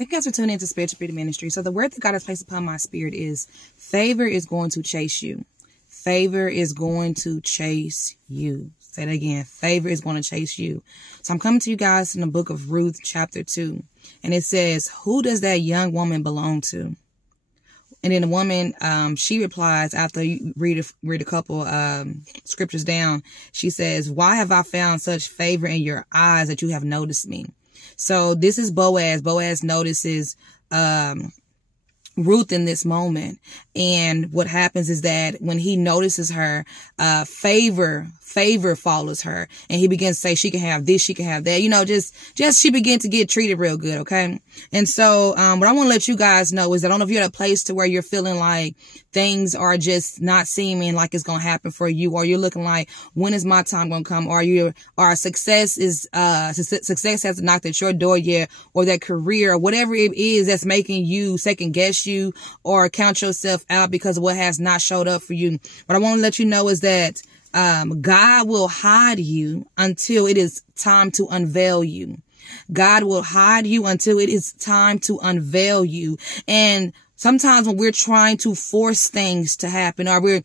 Thank you guys for tuning into Spiritual Freedom Ministry. So the word that God has placed upon my spirit is favor is going to chase you. Favor is going to chase you. Say that again. Favor is going to chase you. So I'm coming to you guys in the book of Ruth, chapter 2. And it says, who does that young woman belong to? And then the woman, she replies after you read a couple scriptures down. She says, why have I found such favor in your eyes that you have noticed me? So this is Boaz. Boaz notices Ruth in this moment. And what happens is that when he notices her, favor follows her. And he begins to say, she can have this, she can have that. You know, just she began to get treated real good, okay? And so what I want to let you guys know is that I don't know if you're at a place to where you're feeling like things are just not seeming like it's going to happen for you, or you're looking like, when is my time going to come? Or success hasn't knocked at your door yet, or that career, or whatever it is that's making you second guess you or count yourself out because of what has not showed up for you. What I want to let you know is that God will hide you until it is time to unveil you. God will hide you until it is time to unveil you. And sometimes when we're trying to force things to happen, or we're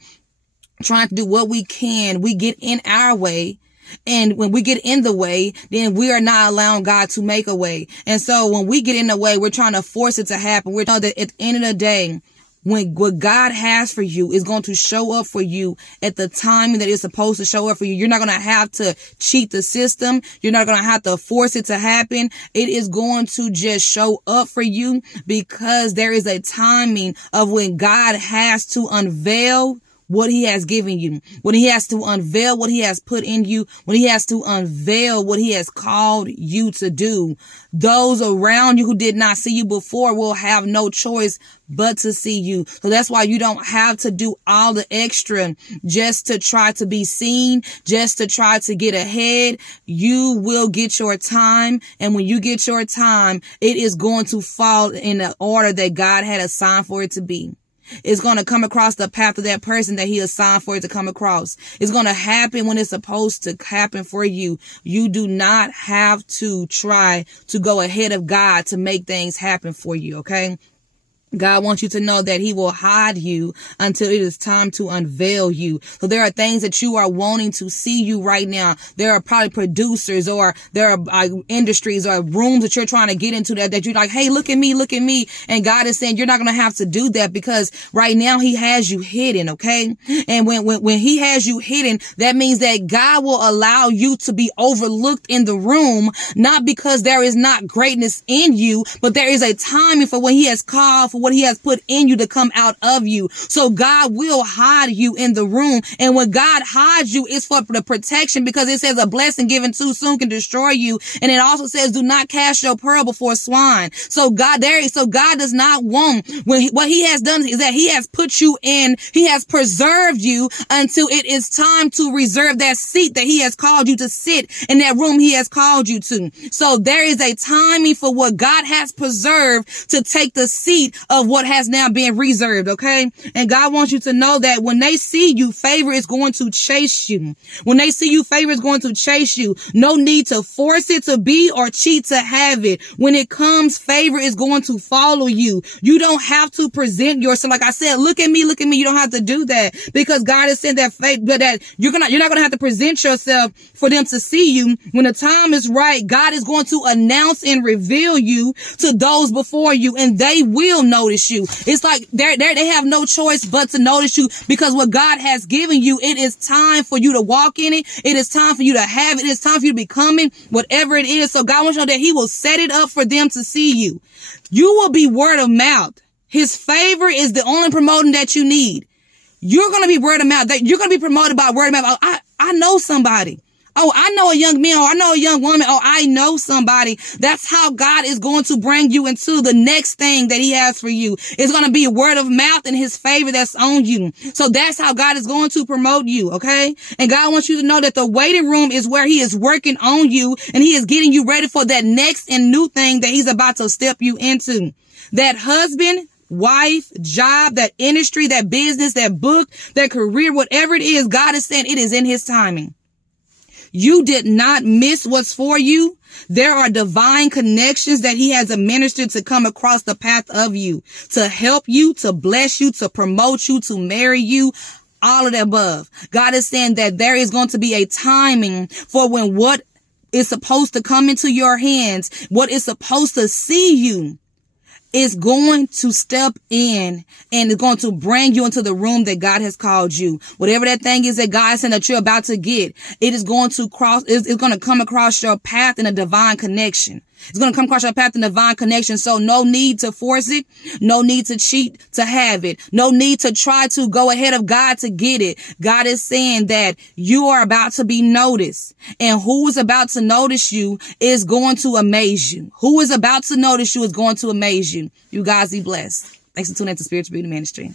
trying to do what we can, we get in our way. And when we get in the way, then we are not allowing God to make a way. And so when we get in the way, we're trying to force it to happen. We're know that at the end of the day, when what God has for you is going to show up for you at the time that it's supposed to show up for you. You're not going to have to cheat the system. You're not going to have to force it to happen. It is going to just show up for you because there is a timing of when God has to unveil what he has given you, when he has to unveil what he has put in you, when he has to unveil what he has called you to do. Those around you who did not see you before will have no choice but to see you. So that's why you don't have to do all the extra just to try to be seen, just to try to get ahead. You will get your time. And when you get your time, it is going to fall in the order that God had assigned for it to be. It's going to come across the path of that person that he assigned for it to come across. It's going to happen when it's supposed to happen for you. You do not have to try to go ahead of God to make things happen for you, okay? God wants you to know that he will hide you until it is time to unveil you. So there are things that you are wanting to see you right now. There are probably producers, or there are industries or rooms that you're trying to get into that you're like, hey, look at me, look at me. And God is saying, you're not going to have to do that because right now he has you hidden. Okay. And when he has you hidden, that means that God will allow you to be overlooked in the room, not because there is not greatness in you, but there is a timing for when he has called for what he has put in you to come out of you. So God will hide you in the room. And when God hides you, it's for the protection, because it says a blessing given too soon can destroy you. And it also says, do not cast your pearl before swine. So God does not want, what he has done is that he has put you in, he has preserved you until it is time to reserve that seat that he has called you to sit in, that room he has called you to. So there is a timing for what God has preserved to take the seat of what has now been reserved, okay? And God wants you to know that when they see you, favor is going to chase you. When they see you, favor is going to chase you. No need to force it to be or cheat to have it. When it comes, favor is going to follow you. You don't have to present yourself. Like I said, look at me, look at me. You don't have to do that, because God has said that you're not going to have to present yourself for them to see you. When the time is right, God is going to announce and reveal you to those before you, and they will notice you. It's like they have no choice but to notice you, because what God has given you, it is time for you to walk in it. It is time for you to have it. It is time for you to become it, whatever it is. So God wants you to know that he will set it up for them to see you. You will be word of mouth. His favor is the only promoting that you need. You're going to be word of mouth. You're going to be promoted by word of mouth. Oh, I know somebody. Oh, I know a young man. Oh, I know a young woman. Oh, I know somebody. That's how God is going to bring you into the next thing that he has for you. It's going to be a word of mouth and his favor that's on you. So that's how God is going to promote you. Okay. And God wants you to know that the waiting room is where he is working on you, and he is getting you ready for that next and new thing that he's about to step you into. That husband, wife, job, that industry, that business, that book, that career, whatever it is, God is saying it is in his timing. You did not miss what's for you. There are divine connections that he has administered to come across the path of you, to help you, to bless you, to promote you, to marry you. All of the above. God is saying that there is going to be a timing for when what is supposed to come into your hands, what is supposed to see you, is going to step in and is going to bring you into the room that God has called you. Whatever that thing is that God said that you're about to get, it is going to it's going to come across your path in a divine connection. It's going to come across your path in divine connection. So no need to force it. No need to cheat to have it. No need to try to go ahead of God to get it. God is saying that you are about to be noticed. And who is about to notice you is going to amaze you. Who is about to notice you is going to amaze you. You guys be blessed. Thanks for tuning in to Spiritual Beauty Ministry.